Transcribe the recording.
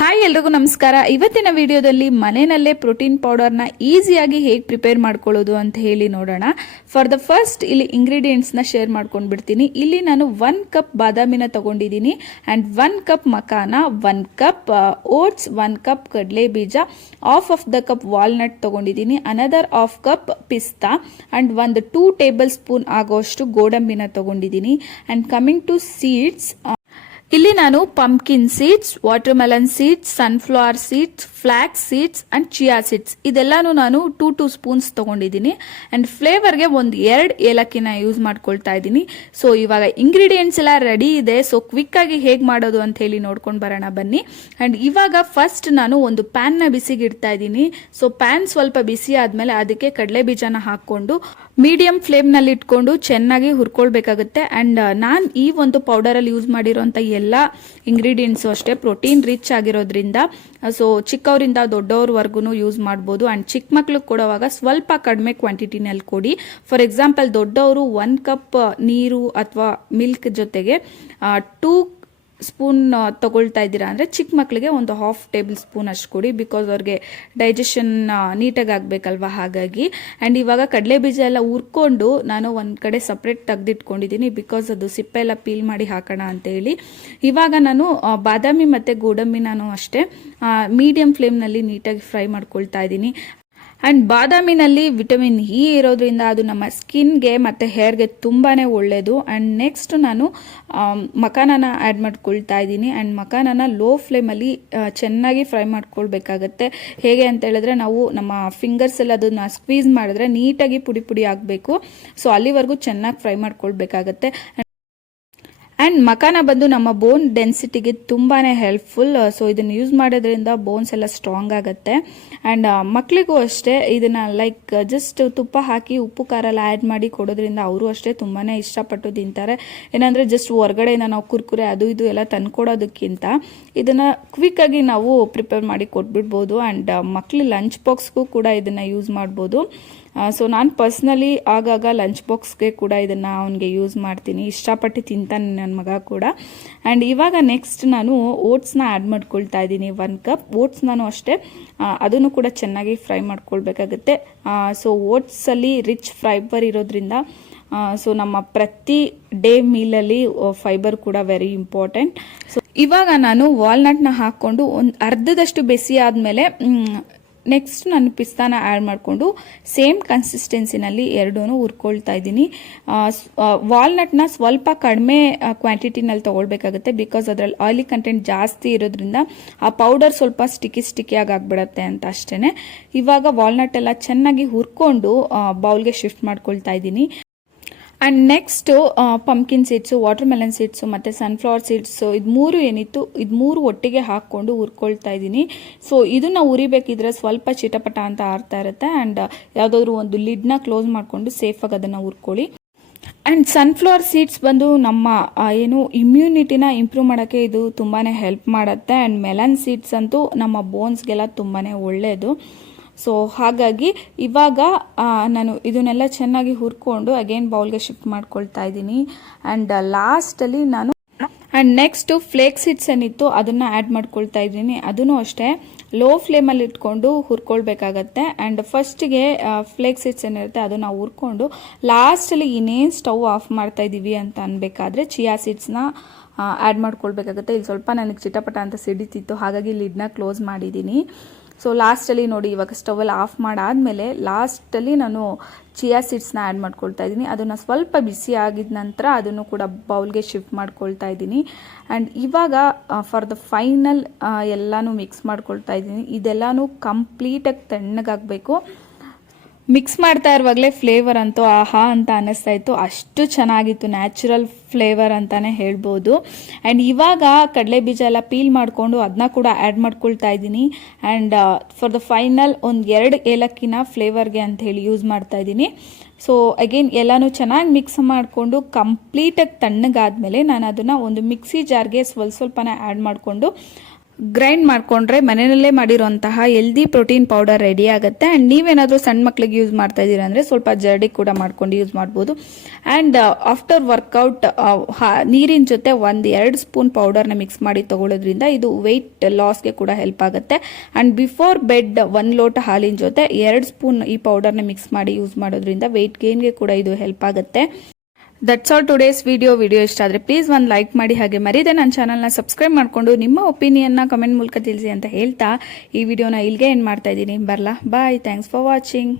Hi ಎಲ್ರಿಗೂ ನಮಸ್ಕಾರ. ಇವತ್ತಿನ ವಿಡಿಯೋದಲ್ಲಿ ಮನೆಯಲ್ಲೇ ಪ್ರೋಟೀನ್ ಪೌಡರ್ನ ಈಸಿಯಾಗಿ ಹೇಗೆ ಪ್ರಿಪೇರ್ ಮಾಡ್ಕೊಳ್ಳೋದು ಅಂತ ಹೇಳಿ ನೋಡೋಣ. ಫಾರ್ ದ ಫಸ್ಟ್ ಇಲ್ಲಿ ಇಂಗ್ರೀಡಿಯೆಂಟ್ಸ್ನ ಶೇರ್ ಮಾಡ್ಕೊಂಡು ಬಿಡ್ತೀನಿ. ಇಲ್ಲಿ ನಾನು 1 ಕಪ್ ಬಾದಾಮಿನ ತಗೊಂಡಿದ್ದೀನಿ ಆ್ಯಂಡ್ 1 ಕಪ್ ಮಕಾನ, 1 ಕಪ್ ಓಟ್ಸ್, 1 ಕಪ್ ಕಡಲೆ ಬೀಜ, ಆಫ್ ದ ಕಪ್ ವಾಲ್ನಟ್ ತಗೊಂಡಿದ್ದೀನಿ, another half cup pista and 2 tablespoon ಆಗೋಷ್ಟು ಗೋಡಂಬಿನ ತಗೊಂಡಿದ್ದೀನಿ. ಆ್ಯಂಡ್ ಕಮಿಂಗ್ ಟು ಸೀಡ್ಸ್, ಇಲ್ಲಿ ನಾನು pumpkin seeds, watermelon seeds, sunflower seeds, flax seeds and chia seeds ಇದೆಲ್ಲಾನು ನಾನು 2 ಸ್ಪೂನ್ಸ್ ತಗೊಂಡಿದ್ದೀನಿ. ಅಂಡ್ ಫ್ಲೇವರ್ಗೆ 2 ಏಲಕ್ಕಿನ ಯೂಸ್ ಮಾಡ್ಕೊಳ್ತಾ ಇದ್ದೀನಿ. ಸೊ ಇವಾಗ ಇಂಗ್ರೀಡಿಯೆಂಟ್ಸ್ ಎಲ್ಲ ರೆಡಿ ಇದೆ. ಸೊ ಕ್ವಿಕ್ ಆಗಿ ಹೇಗೆ ಮಾಡೋದು ಅಂತ ಹೇಳಿ ನೋಡ್ಕೊಂಡು ಬರೋಣ ಬನ್ನಿ. ಅಂಡ್ ಇವಾಗ ಫಸ್ಟ್ ನಾನು ಒಂದು ಪ್ಯಾನ್ನ ಬಿಸಿಗೆ ಇಡ್ತಾ ಇದ್ದೀನಿ. ಸೊ ಪ್ಯಾನ್ ಸ್ವಲ್ಪ ಬಿಸಿ ಆದ್ಮೇಲೆ ಅದಕ್ಕೆ ಕಡಲೆ ಬೀಜನ ಹಾಕೊಂಡು ಮೀಡಿಯಂ ಫ್ಲೇಮ್ ನಲ್ಲಿ ಇಟ್ಕೊಂಡು ಚೆನ್ನಾಗಿ ಹುರ್ಕೊಳ್ಬೇಕಾಗುತ್ತೆ. ಅಂಡ್ ನಾನು ಈ ಒಂದು ಪೌಡರ್ ಅಲ್ಲಿ ಯೂಸ್ ಮಾಡಿರೋಂಥ ಎಲ್ಲ ಇಂಗ್ರೀಡಿಯೆಂಟ್ಸು ಅಷ್ಟೇ ಪ್ರೋಟೀನ್ ರಿಚ್ ಆಗಿರೋದ್ರಿಂದ ಸೊ ಚಿಕ್ಕವರಿಂದ ದೊಡ್ಡವ್ರವರೆಗೂ ಯೂಸ್ ಮಾಡ್ಬೋದು. ಅಂಡ್ ಚಿಕ್ಕ ಮಕ್ಳಿಗೆ ಕೊಡುವಾಗ ಸ್ವಲ್ಪ ಕಡಿಮೆ ಕ್ವಾಂಟಿಟಿನಲ್ಲಿ ಕೊಡಿ. ಫಾರ್ ಎಕ್ಸಾಂಪಲ್ ದೊಡ್ಡವರು 1 ಕಪ್ ನೀರು ಅಥವಾ ಮಿಲ್ಕ್ ಜೊತೆಗೆ 2 ಸ್ಪೂನ್ ತಗೊಳ್ತಾ ಇದ್ದೀರಾ ಅಂದರೆ ಚಿಕ್ಕ ಮಕ್ಕಳಿಗೆ ಒಂದು 1/2 ಟೇಬಲ್ ಸ್ಪೂನ್ ಅಷ್ಟು ಕೊಡಿ. ಬಿಕಾಸ್ ಅವ್ರಿಗೆ ಡೈಜೆಷನ್ ನೀಟಾಗಿ ಆಗಬೇಕಲ್ವ, ಹಾಗಾಗಿ. ಆ್ಯಂಡ್ ಇವಾಗ ಕಡಲೆ ಬೀಜ ಎಲ್ಲ ಹುರ್ಕೊಂಡು ನಾನು ಒಂದು ಕಡೆ ಸಪ್ರೇಟ್ ತೆಗೆದಿಟ್ಕೊಂಡಿದ್ದೀನಿ. ಬಿಕಾಸ್ ಅದು ಸಿಪ್ಪೆ ಎಲ್ಲ ಪೀಲ್ ಮಾಡಿ ಹಾಕೋಣ ಅಂತೇಳಿ. ಇವಾಗ ನಾನು ಬಾದಾಮಿ ಮತ್ತು ಗೋಡಂಬಿ ನಾನು ಅಷ್ಟೇ ಮೀಡಿಯಂ ಫ್ಲೇಮ್ನಲ್ಲಿ ನೀಟಾಗಿ ಫ್ರೈ ಮಾಡ್ಕೊಳ್ತಾ ಇದ್ದೀನಿ. ಆ್ಯಂಡ್ ಬಾದಾಮಿನಲ್ಲಿ ವಿಟಮಿನ್ ಇ ಇರೋದ್ರಿಂದ ಅದು ನಮ್ಮ ಸ್ಕಿನ್ಗೆ ಮತ್ತು ಹೇರ್ಗೆ ತುಂಬಾ ಒಳ್ಳೆಯದು. ಆ್ಯಂಡ್ ನೆಕ್ಸ್ಟ್ ನಾನು ಮಕಾನನ ಆ್ಯಡ್ ಮಾಡ್ಕೊಳ್ತಾ ಇದ್ದೀನಿ. ಆ್ಯಂಡ್ ಮಕಾನನ ಲೋ ಫ್ಲೇಮಲ್ಲಿ ಚೆನ್ನಾಗಿ ಫ್ರೈ ಮಾಡ್ಕೊಳ್ಬೇಕಾಗತ್ತೆ. ಹೇಗೆ ಅಂತ ಹೇಳಿದ್ರೆ ನಾವು ನಮ್ಮ ಫಿಂಗರ್ಸ್ ಎಲ್ಲ ಅದನ್ನು ಸ್ಕ್ವೀಸ್ ಮಾಡಿದ್ರೆ ನೀಟಾಗಿ ಪುಡಿ ಪುಡಿ ಆಗಬೇಕು. ಸೊ ಅಲ್ಲಿವರೆಗೂ ಚೆನ್ನಾಗಿ ಫ್ರೈ ಮಾಡ್ಕೊಳ್ಬೇಕಾಗತ್ತೆ. ಆ್ಯಂಡ್ ಮಕಾನ ಬಂದು ನಮ್ಮ ಬೋನ್ ಡೆನ್ಸಿಟಿಗೆ ತುಂಬಾ ಹೆಲ್ಪ್ಫುಲ್. ಸೊ ಇದನ್ನು ಯೂಸ್ ಮಾಡೋದ್ರಿಂದ ಬೋನ್ಸ್ ಎಲ್ಲ ಸ್ಟ್ರಾಂಗ್ ಆಗುತ್ತೆ. ಆ್ಯಂಡ್ ಮಕ್ಕಳಿಗೂ ಅಷ್ಟೇ ಇದನ್ನು ಲೈಕ್ ಜಸ್ಟ್ ತುಪ್ಪ ಹಾಕಿ ಉಪ್ಪು ಖಾರ ಎಲ್ಲ ಆ್ಯಡ್ ಮಾಡಿ ಕೊಡೋದ್ರಿಂದ ಅವರು ಅಷ್ಟೇ ತುಂಬಾ ಇಷ್ಟಪಟ್ಟು ತಿಂತಾರೆ. ಏನಂದರೆ ಜಸ್ಟ್ ಹೊರಗಡೆಯಿಂದ ನಾವು ಕುರ್ಕುರೆ ಅದು ಇದು ಎಲ್ಲ ತಂದ್ಕೊಡೋದಕ್ಕಿಂತ ಇದನ್ನು ಕ್ವಿಕ್ಕಾಗಿ ನಾವು ಪ್ರಿಪೇರ್ ಮಾಡಿ ಕೊಟ್ಬಿಡ್ಬೋದು. ಆ್ಯಂಡ್ ಮಕ್ಕಳು ಲಂಚ್ ಬಾಕ್ಸ್ಗೂ ಕೂಡ ಇದನ್ನು ಯೂಸ್ ಮಾಡ್ಬೋದು. ಸೊ ನಾನು ಪರ್ಸ್ನಲಿ ಆಗಾಗ ಲಂಚ್ ಬಾಕ್ಸ್ಗೆ ಕೂಡ ಇದನ್ನು ಅವನಿಗೆ ಯೂಸ್ ಮಾಡ್ತೀನಿ. ಇಷ್ಟಪಟ್ಟು ತಿಂತಾನೆ ನನ್ನ ಮಗ ಕೂಡ. ಆ್ಯಂಡ್ ಇವಾಗ ನೆಕ್ಸ್ಟ್ ನಾನು ಓಟ್ಸ್ನ ಆ್ಯಡ್ ಮಾಡ್ಕೊಳ್ತಾ ಇದ್ದೀನಿ. 1 ಕಪ್ ಓಟ್ಸ್ ನಾನು ಅಷ್ಟೇ ಅದನ್ನು ಕೂಡ ಚೆನ್ನಾಗಿ ಫ್ರೈ ಮಾಡ್ಕೊಳ್ಬೇಕಾಗುತ್ತೆ. ಸೊ ಓಟ್ಸಲ್ಲಿ ರಿಚ್ ಫೈಬರ್ ಇರೋದ್ರಿಂದ ಸೊ ನಮ್ಮ ಪ್ರತಿ ಡೇ ಮೀಲಲ್ಲಿ ಫೈಬರ್ ಕೂಡ ವೆರಿ ಇಂಪಾರ್ಟೆಂಟ್. ಸೊ ಇವಾಗ ನಾನು ವಾಲ್ನಟ್ನ ಹಾಕ್ಕೊಂಡು ಒಂದು ಅರ್ಧದಷ್ಟು ಬಿಸಿ ಆದಮೇಲೆ ನೆಕ್ಸ್ಟ್ ನಾನು ಪಿಸ್ತಾನ ಆ್ಯಡ್ ಮಾಡಿಕೊಂಡು ಸೇಮ್ ಕನ್ಸಿಸ್ಟೆನ್ಸಿನಲ್ಲಿ ಎರಡೂ ಹುರ್ಕೊಳ್ತಾ ಇದ್ದೀನಿ. ವಾಲ್ನಟ್ನ ಸ್ವಲ್ಪ ಕಡಿಮೆ ಕ್ವಾಂಟಿಟಿನಲ್ಲಿ ತೊಗೊಳ್ಬೇಕಾಗುತ್ತೆ. ಬಿಕಾಸ್ ಅದರಲ್ಲಿ ಆಯಿಲಿ ಕಂಟೆಂಟ್ ಜಾಸ್ತಿ ಇರೋದ್ರಿಂದ ಆ ಪೌಡರ್ ಸ್ವಲ್ಪ ಸ್ಟಿಕ್ಕಿಯಾಗಿ ಆಗಿಬಿಡತ್ತೆ ಅಂತ ಅಷ್ಟೇ. ಇವಾಗ ವಾಲ್ನಟ್ ಎಲ್ಲ ಚೆನ್ನಾಗಿ ಹುರ್ಕೊಂಡು ಬೌಲ್ಗೆ ಶಿಫ್ಟ್ ಮಾಡ್ಕೊಳ್ತಾ ಇದ್ದೀನಿ. And next pumpkin seeds, water melon seeds ಮತ್ತು ಸನ್ಫ್ಲವರ್ ಸೀಡ್ಸು ಇದು ಮೂರು ಒಟ್ಟಿಗೆ ಹಾಕ್ಕೊಂಡು ಹುರ್ಕೊಳ್ತಾ ಇದ್ದೀನಿ. ಸೊ ಇದನ್ನು ಉರಿಬೇಕಿದ್ರೆ ಸ್ವಲ್ಪ ಚಿಟಪಟ ಅಂತ ಆರ್ತಾ ಇರುತ್ತೆ. ಆ್ಯಂಡ್ ಯಾವುದಾದ್ರೂ ಒಂದು ಲಿಡ್ನ ಕ್ಲೋಸ್ ಮಾಡಿಕೊಂಡು ಸೇಫಾಗಿ ಅದನ್ನು ಹುರ್ಕೊಳ್ಳಿ. ಆ್ಯಂಡ್ ಸನ್ಫ್ಲವರ್ ಸೀಡ್ಸ್ ಬಂದು ನಮ್ಮ ಇಮ್ಯುನಿಟಿನ ಇಂಪ್ರೂವ್ ಮಾಡೋಕ್ಕೆ ಇದು ತುಂಬಾ ಹೆಲ್ಪ್ ಮಾಡುತ್ತೆ. ಆ್ಯಂಡ್ ಮೆಲನ್ ಸೀಡ್ಸ್ ಅಂತೂ ನಮ್ಮ ಬೋನ್ಸ್ಗೆಲ್ಲ ತುಂಬಾ ಒಳ್ಳೆಯದು. ಸೊ ಹಾಗಾಗಿ ಇವಾಗ ನಾನು ಇದನ್ನೆಲ್ಲ ಚೆನ್ನಾಗಿ ಹುರ್ಕೊಂಡು ಅಗೇನ್ ಬೌಲ್ಗೆ ಶಿಫ್ಟ್ ಮಾಡ್ಕೊಳ್ತಾ ಇದ್ದೀನಿ. ಆ್ಯಂಡ್ ಲಾಸ್ಟಲ್ಲಿ ನಾನು ನೆಕ್ಸ್ಟು ಫ್ಲೇಕ್ ಸೀಡ್ಸ್ ಏನಿತ್ತು ಅದನ್ನು ಆ್ಯಡ್ ಮಾಡ್ಕೊಳ್ತಾ ಇದ್ದೀನಿ. ಅದನ್ನು ಅಷ್ಟೇ ಲೋ ಫ್ಲೇಮಲ್ಲಿ ಇಟ್ಕೊಂಡು ಹುರ್ಕೊಳ್ಬೇಕಾಗತ್ತೆ. ಆ್ಯಂಡ್ ಫಸ್ಟಿಗೆ ಫ್ಲೇಕ್ ಸೀಡ್ಸ್ ಏನಿರುತ್ತೆ ಅದನ್ನು ಹುರ್ಕೊಂಡು ಲಾಸ್ಟಲ್ಲಿ ಇನ್ನೇನು ಸ್ಟವ್ ಆಫ್ ಮಾಡ್ತಾ ಇದ್ದೀವಿ ಅಂತ ಅನ್ಬೇಕಾದ್ರೆ ಚಿಯಾ ಸೀಡ್ಸ್ನ ಆ್ಯಡ್ ಮಾಡ್ಕೊಳ್ಬೇಕಾಗತ್ತೆ. ಇಲ್ಲಿ ಸ್ವಲ್ಪ ನನಗೆ ಚಿಟಪಟ ಅಂತ ಸಿಡಿತಿತ್ತು, ಹಾಗಾಗಿ ಲಿಡ್ನ ಕ್ಲೋಸ್ ಮಾಡಿದ್ದೀನಿ. ಸೊ ಲಾಸ್ಟಲ್ಲಿ ನೋಡಿ ಇವಾಗ ಸ್ಟವಲ್ಲಿ ಆಫ್ ಮಾಡಾದಮೇಲೆ ಲಾಸ್ಟಲ್ಲಿ ನಾನು ಚಿಯಾ ಸೀಡ್ಸ್ನ ಆ್ಯಡ್ ಮಾಡ್ಕೊಳ್ತಾ ಇದ್ದೀನಿ. ಅದನ್ನು ಸ್ವಲ್ಪ ಬಿಸಿ ಆಗಿದ ನಂತರ ಅದನ್ನು ಕೂಡ ಬೌಲ್ಗೆ ಶಿಫ್ಟ್ ಮಾಡ್ಕೊಳ್ತಾ ಇದ್ದೀನಿ. ಆ್ಯಂಡ್ ಇವಾಗ ಫಾರ್ ದ ಫೈನಲ್ ಎಲ್ಲನೂ ಮಿಕ್ಸ್ ಮಾಡ್ಕೊಳ್ತಾ ಇದ್ದೀನಿ. ಇದೆಲ್ಲನೂ ಕಂಪ್ಲೀಟಾಗಿ ತಣ್ಣಗಾಗಬೇಕು. ಮಿಕ್ಸ್ ಮಾಡ್ತಾ ಇರುವಾಗಲೇ ಫ್ಲೇವರ್ ಅಂತೂ ಆಹಾ ಅಂತ ಅನ್ನಿಸ್ತಾ ಇತ್ತು. ಅಷ್ಟು ಚೆನ್ನಾಗಿತ್ತು, ನ್ಯಾಚುರಲ್ ಫ್ಲೇವರ್ ಅಂತಾನೆ ಹೇಳ್ಬೋದು. ಆ್ಯಂಡ್ ಇವಾಗ ಕಡಲೆ ಬೀಜ ಎಲ್ಲ ಪೀಲ್ ಮಾಡಿಕೊಂಡು ಅದನ್ನ ಕೂಡ ಆ್ಯಡ್ ಮಾಡ್ಕೊಳ್ತಾ ಇದ್ದೀನಿ. ಆ್ಯಂಡ್ ಫಾರ್ ದ ಫೈನಲ್ 2 ಏಲಕ್ಕಿನ ಫ್ಲೇವರ್ಗೆ ಅಂತ ಹೇಳಿ ಯೂಸ್ ಮಾಡ್ತಾ ಇದ್ದೀನಿ. ಸೊ ಅಗೇನ್ ಎಲ್ಲನೂ ಚೆನ್ನಾಗಿ ಮಿಕ್ಸ್ ಮಾಡಿಕೊಂಡು ಕಂಪ್ಲೀಟಾಗಿ ತಣ್ಣಗಾದ್ಮೇಲೆ ನಾನು ಅದನ್ನು ಒಂದು ಮಿಕ್ಸಿ ಜಾರ್ಗೆ ಸ್ವಲ್ಪನೇ ಆ್ಯಡ್ ಮಾಡಿಕೊಂಡು ಗ್ರೈಂಡ್ ಮಾಡಿಕೊಂಡ್ರೆ ಮನೆಯಲ್ಲೇ ಮಾಡಿರೋಂತಹ ಹೆಲ್ದಿ ಪ್ರೋಟೀನ್ ಪೌಡರ್ ರೆಡಿ ಆಗುತ್ತೆ. ಆ್ಯಂಡ್ ನೀವೇನಾದರೂ ಸಣ್ಣ ಮಕ್ಳಿಗೆ ಯೂಸ್ ಮಾಡ್ತಾ ಇದ್ದೀರಾ ಅಂದರೆ ಸ್ವಲ್ಪ ಜರ್ಡಿ ಕೂಡ ಮಾಡ್ಕೊಂಡು ಯೂಸ್ ಮಾಡ್ಬೋದು. ಆ್ಯಂಡ್ ಆಫ್ಟರ್ ವರ್ಕೌಟ್ ನೀರಿನ ಜೊತೆ 1-2 ಸ್ಪೂನ್ ಪೌಡರ್ನ ಮಿಕ್ಸ್ ಮಾಡಿ ತಗೊಳ್ಳೋದ್ರಿಂದ ಇದು ವೆಯ್ಟ್ ಲಾಸ್ಗೆ ಕೂಡ ಹೆಲ್ಪ್ ಆಗುತ್ತೆ. ಆ್ಯಂಡ್ ಬಿಫೋರ್ ಬೆಡ್ 1 ಲೋಟ ಹಾಲಿನ ಜೊತೆ 2 ಸ್ಪೂನ್ ಈ ಪೌಡರ್ನ ಮಿಕ್ಸ್ ಮಾಡಿ ಯೂಸ್ ಮಾಡೋದ್ರಿಂದ ವೆಯ್ಟ್ ಗೇನ್ಗೆ ಕೂಡ ಇದು ಹೆಲ್ಪ್ ಆಗುತ್ತೆ. ದಟ್ಸ್ ಆಲ್ ಟುಡೇಸ್ ವಿಡಿಯೋ ಇಷ್ಟ ಆದರೆ ಪ್ಲೀಸ್ ಒಂದು ಲೈಕ್ ಮಾಡಿ, ಹಾಗೆ ಮರೀದೆ ನನ್ನ ಚಾನಲ್ನ ಸಬ್ಸ್ಕ್ರೈಬ್ ಮಾಡಿಕೊಂಡು ನಿಮ್ಮ ಒಪಿನಿಯನ್ನ ಕಮೆಂಟ್ ಮೂಲಕ ತಿಳಿಸಿ ಅಂತ ಹೇಳ್ತಾ ಈ ವಿಡಿಯೋನ ಇಲ್ಲಿಗೆ ಎಂಡ್ ಮಾಡ್ತಾ ಇದ್ದೀನಿ. ಬರಲಾ, ಬಾಯ್, ಥ್ಯಾಂಕ್ಸ್ ಫಾರ್ ವಾಚಿಂಗ್.